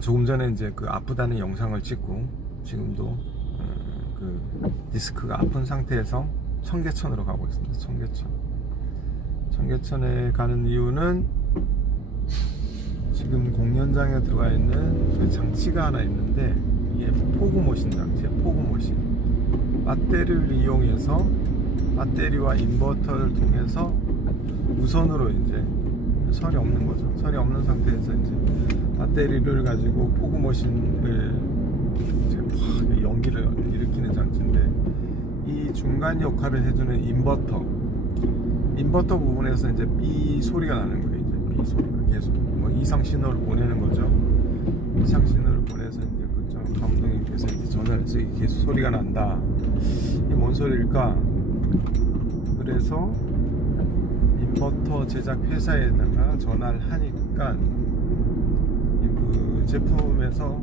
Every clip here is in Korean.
조금 전에 이제 그 아프다는 영상을 찍고 지금도 그 디스크가 아픈 상태에서 청계천으로 가고 있습니다. 청계천에 가는 이유는 지금 공연장에 들어가 있는 그 장치가 하나 있는데, 이게 포그모신 장치예요. 포그모신. 배터리를 이용해서 배터리와 인버터를 통해서 무선으로 이제 설이 없는 거죠. 설이 없는 상태에서 이제 배터리를 가지고 포그모신을 이제 팍 연기를 일으키는 장치인데, 이 중간 역할을 해주는 인버터 부분에서 이제 삐 소리가 나는 거예요. 이제 삐 소리가 계속 뭐 이상 신호를 보내는 거죠. 이상 신호를 보내서 이제 그저 감독님께서 이제 전화를 해서 이게 계속 소리가 난다. 이게 뭔 소리일까? 그래서 인버터 제작 회사에다가 전화를 하니까 그 제품에서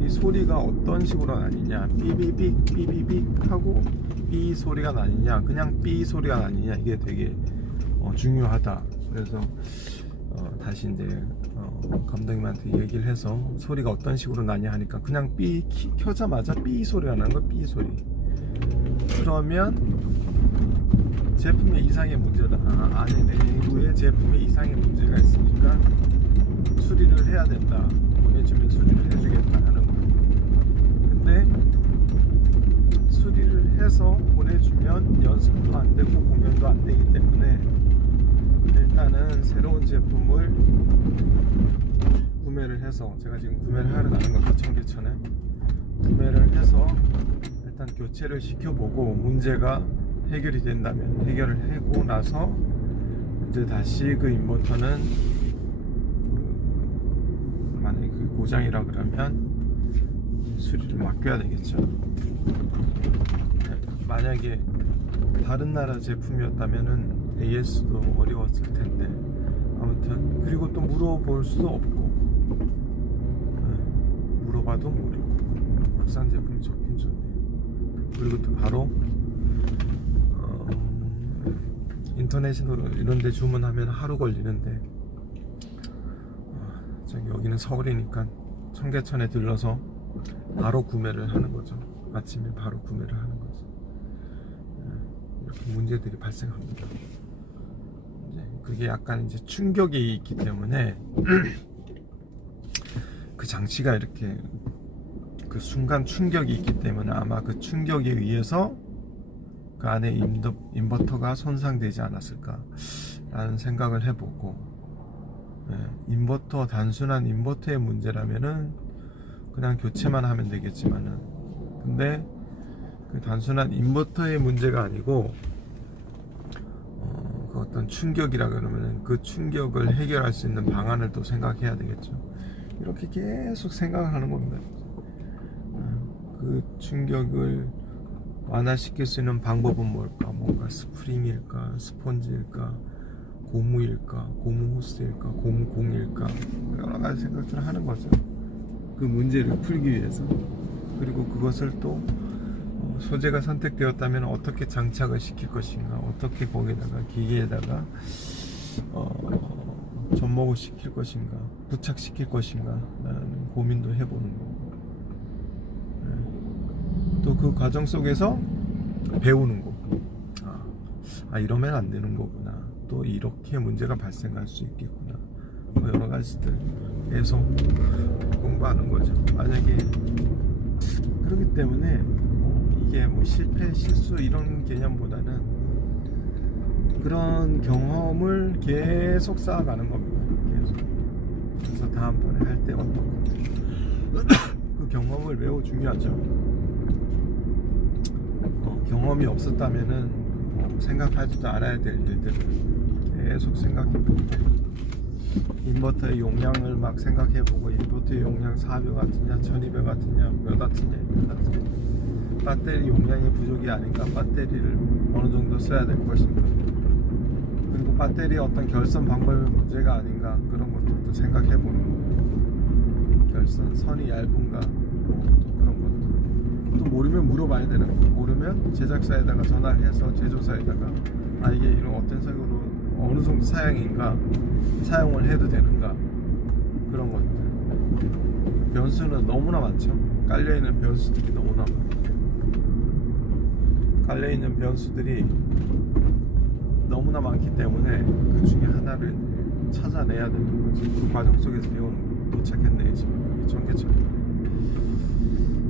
이 소리가 어떤 식으로 나뉘냐, 삐비빅 삐비빅 하고 삐 소리가 나뉘냐, 그냥 삐 소리가 나뉘냐, 이게 되게 중요하다. 그래서 다시 이제 감독님한테 얘기를 해서 소리가 어떤 식으로 나냐 하니까 그냥 삐 켜자마자 삐 소리가 나는 거야. 삐 소리. 그러면 제품의 이상의 문제다. 안에 내부에 제품의 이상의 문제가 있으니까 수리를 해야 된다. 보내주면 수리를 해주겠다 하는 거예요. 근데 수리를 해서 보내주면 연습도 안 되고 공연도 안 되기 때문에 일단은 새로운 제품을 구매를 해서, 제가 지금 구매를 하러 가는 겁니다. 청계천에 구매를 해서 일단 교체를 시켜보고 문제가 해결이 된다면 해결을 하고 나서 이제 다시 그 인버터는 만약에 그 고장이라 그러면 수리를 맡겨야 되겠죠. 만약에 다른 나라 제품이었다면은 AS도 어려웠을 텐데, 아무튼 그리고 또 물어볼 수도 없고, 물어봐도 모르고 국산 제품이 좋긴 좋네요. 그리고 또 바로 인터넷으로 이런 데 주문하면 하루 걸리는데, 저기 여기는 서울이니까 청계천에 들러서 바로 구매를 하는 거죠. 아침에 바로 구매를 하는 거죠. 이렇게 문제들이 발생합니다. 이제 그게 약간 이제 충격이 있기 때문에 그 장치가 이렇게 그 순간 충격이 있기 때문에 아마 그 충격에 의해서 그 안에 인버터가 손상되지 않았을까 라는 생각을 해보고, 인버터, 단순한 인버터의 문제라면은 그냥 교체만 하면 되겠지만은, 근데 그 단순한 인버터의 문제가 아니고 그 어떤 충격이라 그러면은 그 충격을 해결할 수 있는 방안을 또 생각해야 되겠죠. 이렇게 계속 생각하는 겁니다. 그 충격을 완화시킬 수 있는 방법은 뭘까? 뭔가 스프링일까? 스펀지일까? 고무일까? 고무 호스일까? 고무공일까? 여러 가지 생각들을 하는 거죠. 그 문제를 풀기 위해서. 그리고 그것을 또 소재가 선택되었다면 어떻게 장착을 시킬 것인가, 어떻게 거기다가 기계에다가 접목을 시킬 것인가, 부착시킬 것인가 라는 고민도 해보는 거고, 또 그 과정 속에서 배우는 거고, 이러면 안 되는 거구나, 또 이렇게 문제가 발생할 수 있겠구나, 뭐 여러 가지들 계속 공부하는 거죠. 만약에 그렇기 때문에 이게 뭐 실패, 실수 이런 개념보다는 그런 경험을 계속 쌓아가는 겁니다. 계속. 그래서 다음번에 할 때 어떤 것들 그 경험을 매우 중요하죠. 경험이 없었다면은 생각하지도 않아야 될 일들을 계속 생각해보고, 인버터의 용량을 막 생각해보고, 인버터의 용량 4배 같으냐 1200 같으냐 몇 와트냐, 배터리 용량이 부족이 아닌가, 배터리를 어느 정도 써야 될 것인가, 그리고 배터리의 어떤 결선 방법의 문제가 아닌가, 그런 것들도 생각해보는 거고, 결선 선이 얇은가, 또 그런 것들 또 모르면 물어봐야 되는 거, 모르면 제작사에다가 전화를 해서 제조사에다가 이게 이런 어떤 색으로 어느 정도 사양인가, 사용을 해도 되는가, 그런 것들 변수는 너무나 많죠. 깔려있는 변수들이 너무나 많아요. 깔려있는 변수들이 너무나 많기 때문에 그 중에 하나를 찾아내야 되는 거지. 그 과정 속에서 배우는 거예요. 도착했네. 지금 여기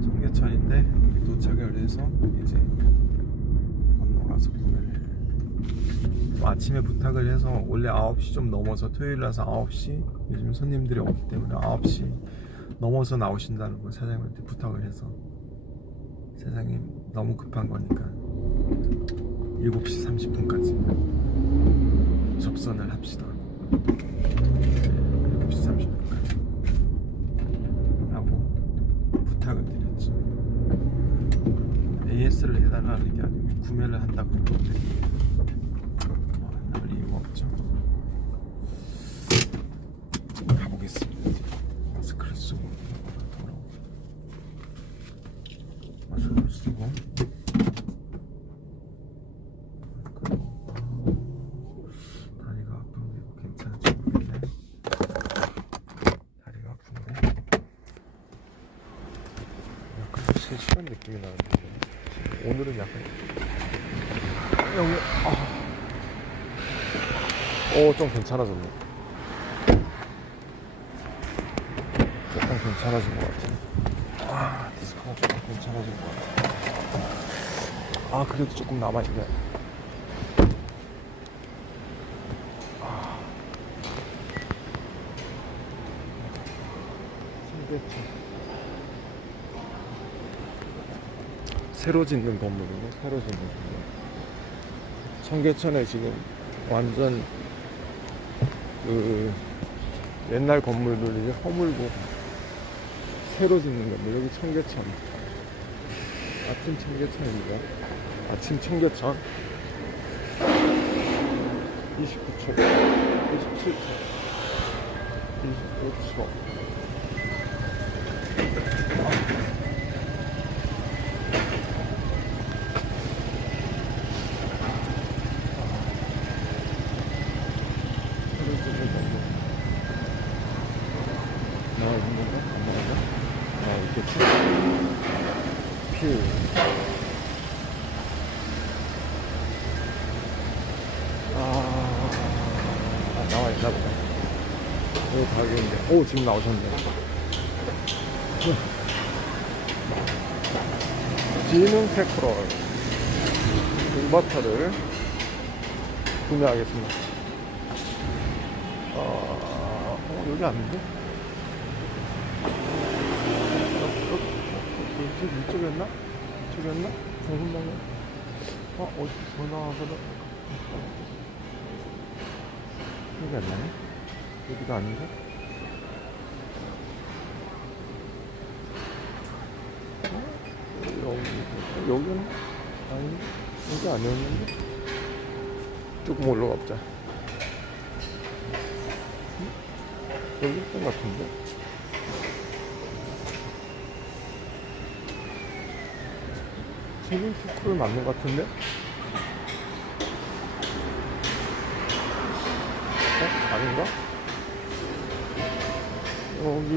청계천인데 여기 도착을 해서 이제 건너가서 구매를 해요. 아침에 부탁을 해서 원래 9시 좀 넘어서, 토요일이라서 9시, 요즘 손님들이 없기 때문에 9시 넘어서 나오신다는 걸 사장님한테 부탁을 해서, 사장님 너무 급한 거니까 7시 30분까지 접선을 합시다. 7시 30분까지 라고 부탁을 드렸죠. AS를 해달라는 게 아니고 구매를 한다고 그러는데 나올 이유가 없죠. 가보겠습니다. 이제 마스크를 쓰고 돌아오고, 마스크를 쓰고, 다리가 아픈데 이거 괜찮을지 모르겠네. 다리가 아픈데 약간 실시간 느낌이 나는데 오늘은 약간 여기 좀 괜찮아졌네. 조금 괜찮아진 것 같아. 디스크가 조금 괜찮아진 것 같아. 그래도 조금 남아있네. 새로 짓는 건물이네. 새로 짓는 건물. 청계천에 지금 완전 그 옛날 건물들이 허물고 새로 짓는 건물. 여기 청계천, 아침 청계천입니다. 아침 청계천 29초 27초 25초. 나와 있는 건가? 안 나온다? 있겠지? 퓨. 나와 있나 보다. 여기 가게인데. 지금 나오셨네. 지능 테크롤 인버터를 구매하겠습니다. 여기 아닌데? 이쪽이었나? 이쪽이었나? 정신방에 어디 전화하거든? 여기 안 나네? 여기가 아닌가? 여기는? 아니, 여기 아니었는데? 조금 올라가 보자. 여기 있던 것 같은데? 지금 스쿨 맞는 것 같은데? 아닌가? 여기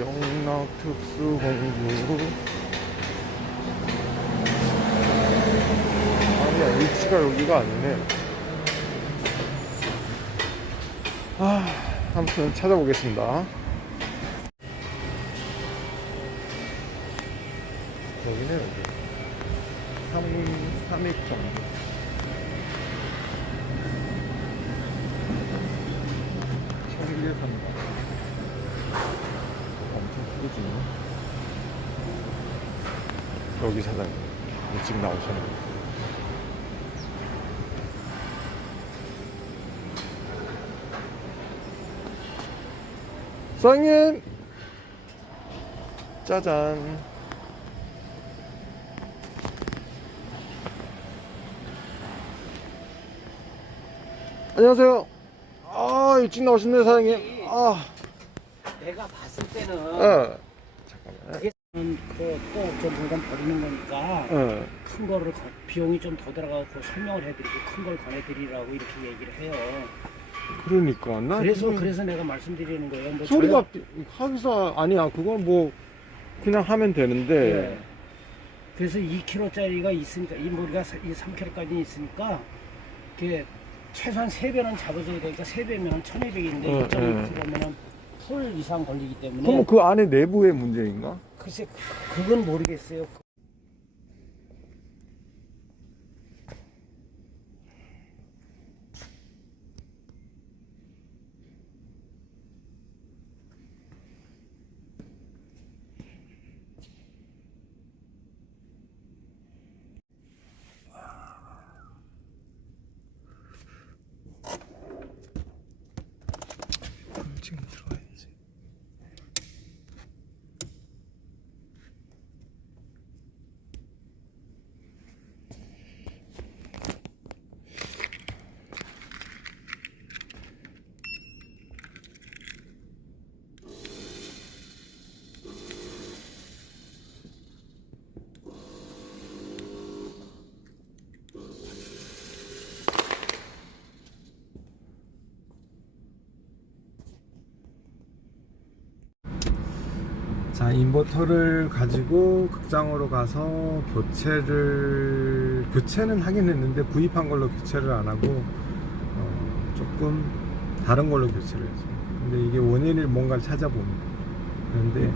영락특수공구. 아니야, 위치가 여기가 아니네. 아무튼 찾아보겠습니다. 여기는 여기 삼익정. 청계산가. 엄청 크게 주네. 여기 사장님 지금 나오셨네. 사장님, 짜잔. 안녕하세요. 일찍 나오셨네 사장님. 내가 봤을 때는 잠깐만. 그게 또저 물건 버리는 거니까 큰 거를 비용이 좀 더 들어가고 설명을 해드리고 큰 걸 권해드리라고 이렇게 얘기를 해요. 그러니까 나 그래서 내가 말씀드리는 거예요. 뭐 소리가 하기사 아니야. 그건 뭐 그냥 하면 되는데. 네. 그래서 2kg짜리가 있으니까 이 머리가 3kg까지 있으니까 이게 최소한 3배는 잡아줘야 되니까 3배면 1200인데 2.2kg면은 풀 이상 걸리기 때문에. 그럼 그 안에 내부의 문제인가? 글쎄 그건 모르겠어요. 지금 들어와야지. 자, 인버터를 가지고 극장으로 가서 교체는 하긴 했는데 구입한 걸로 교체를 안 하고 조금 다른 걸로 교체를 했어요. 근데 이게 원인을 뭔가를 찾아보는 거예요. 그런데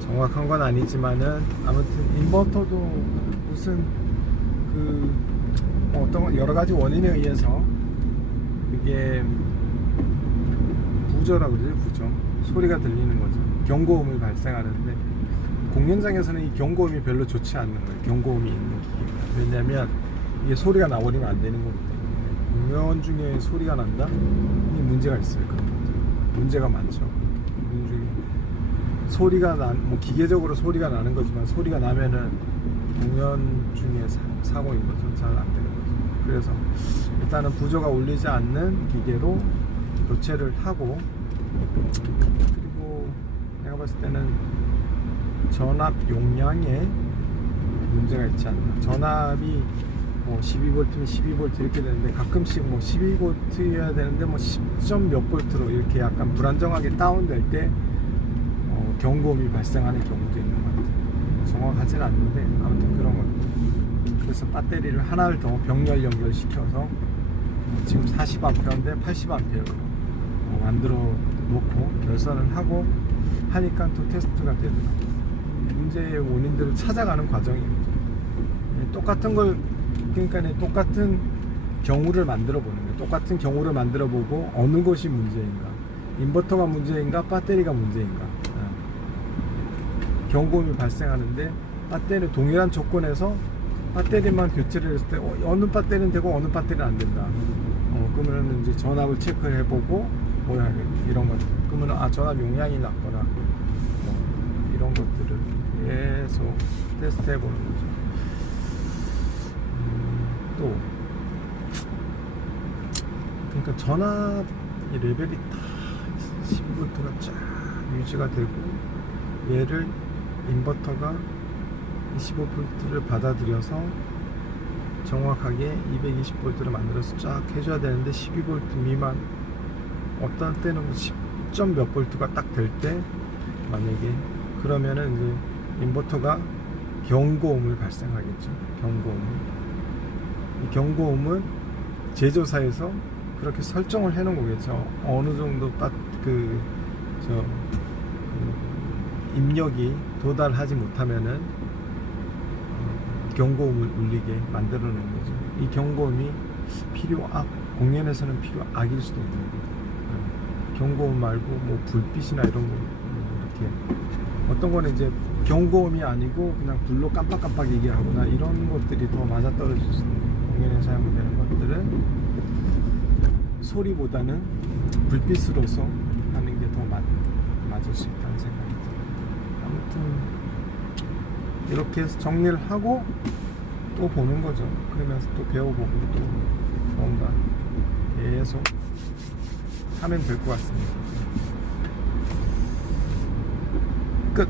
정확한 건 아니지만은 아무튼 인버터도 무슨 어떤 여러 가지 원인에 의해서 그게 부저라 그러죠. 부저 소리가 들리는 거죠. 경고음을 발생하는데 공연장에서는 이 경고음이 별로 좋지 않는 거예요. 경고음이 있는 기계가. 왜냐면 이게 소리가 나버리면 안 되는 거기 때문에 공연 중에 소리가 난다? 이 문제가 있어요. 그런 것들 문제가 많죠. 공연 중에 소리가 뭐 기계적으로 소리가 나는 거지만 소리가 나면은 공연 중에 사고인 거죠. 잘 안 되는 거죠. 그래서 일단은 부저가 울리지 않는 기계로 교체를 하고, 그리고 내가 봤을 때는 전압 용량에 문제가 있지 않나. 전압이 뭐 12V면 12V 이렇게 되는데 가끔씩 뭐 12V여야 되는데 뭐 10점 몇 볼트로 이렇게 약간 불안정하게 다운될 때 경고음이 발생하는 경우도 있는 것 같아요. 정확하진 않는데 아무튼 그런 것 같아요. 그래서 배터리를 하나를 더 병렬 연결시켜서 지금 40A인데 80A로 만들어 놓고 결선을 하고 하니까 또 테스트가 되더라고요. 문제의 원인들을 찾아가는 과정입니다. 똑같은 걸, 그러니까 똑같은 경우를 만들어 보는 거예요. 똑같은 경우를 만들어 보고 어느 것이 문제인가, 인버터가 문제인가, 배터리가 문제인가. 경고음이 발생하는데 배터리 동일한 조건에서 배터리만 교체를 했을 때 어느 배터리는 되고 어느 배터리는 안 된다. 그러면 이제 전압을 체크해 보고 뭐야 이런 것들. 그러면 전압 용량이 낮거나 이런 것들을 계속 테스트해 보는 거죠. 또 그러니까 전압 레벨이 다 12V가 쫙 유지가 되고, 얘를 인버터가 25V를 받아들여서 정확하게 220V를 만들어서 쫙 해줘야 되는데 12V 미만, 어떤 때는 10점 몇 볼트가 딱 될 때 만약에 그러면은 이제 인버터가 경고음을 발생하겠죠. 이 경고음은 제조사에서 그렇게 설정을 해 놓은 거겠죠. 어느 정도 입력이 도달하지 못하면은 경고음을 울리게 만들어 놓은 거죠. 이 경고음이 필요악, 공연에서는 필요악일 수도 있는 거죠. 경고음 말고 뭐 불빛이나 이런 거 이렇게 어떤 거는 이제 경고음이 아니고 그냥 불로 깜빡깜빡 얘기하거나 이런 것들이 더 맞아떨어질 수 있는 거예요. 공연에 사용되는 것들은 소리보다는 불빛으로서 하는 게 더 맞을 수 있다는 생각이 들어요. 아무튼 이렇게 해서 정리를 하고 또 보는 거죠. 그러면서 또 배워보고 또 뭔가 계속 하면 될 것 같습니다. 끝.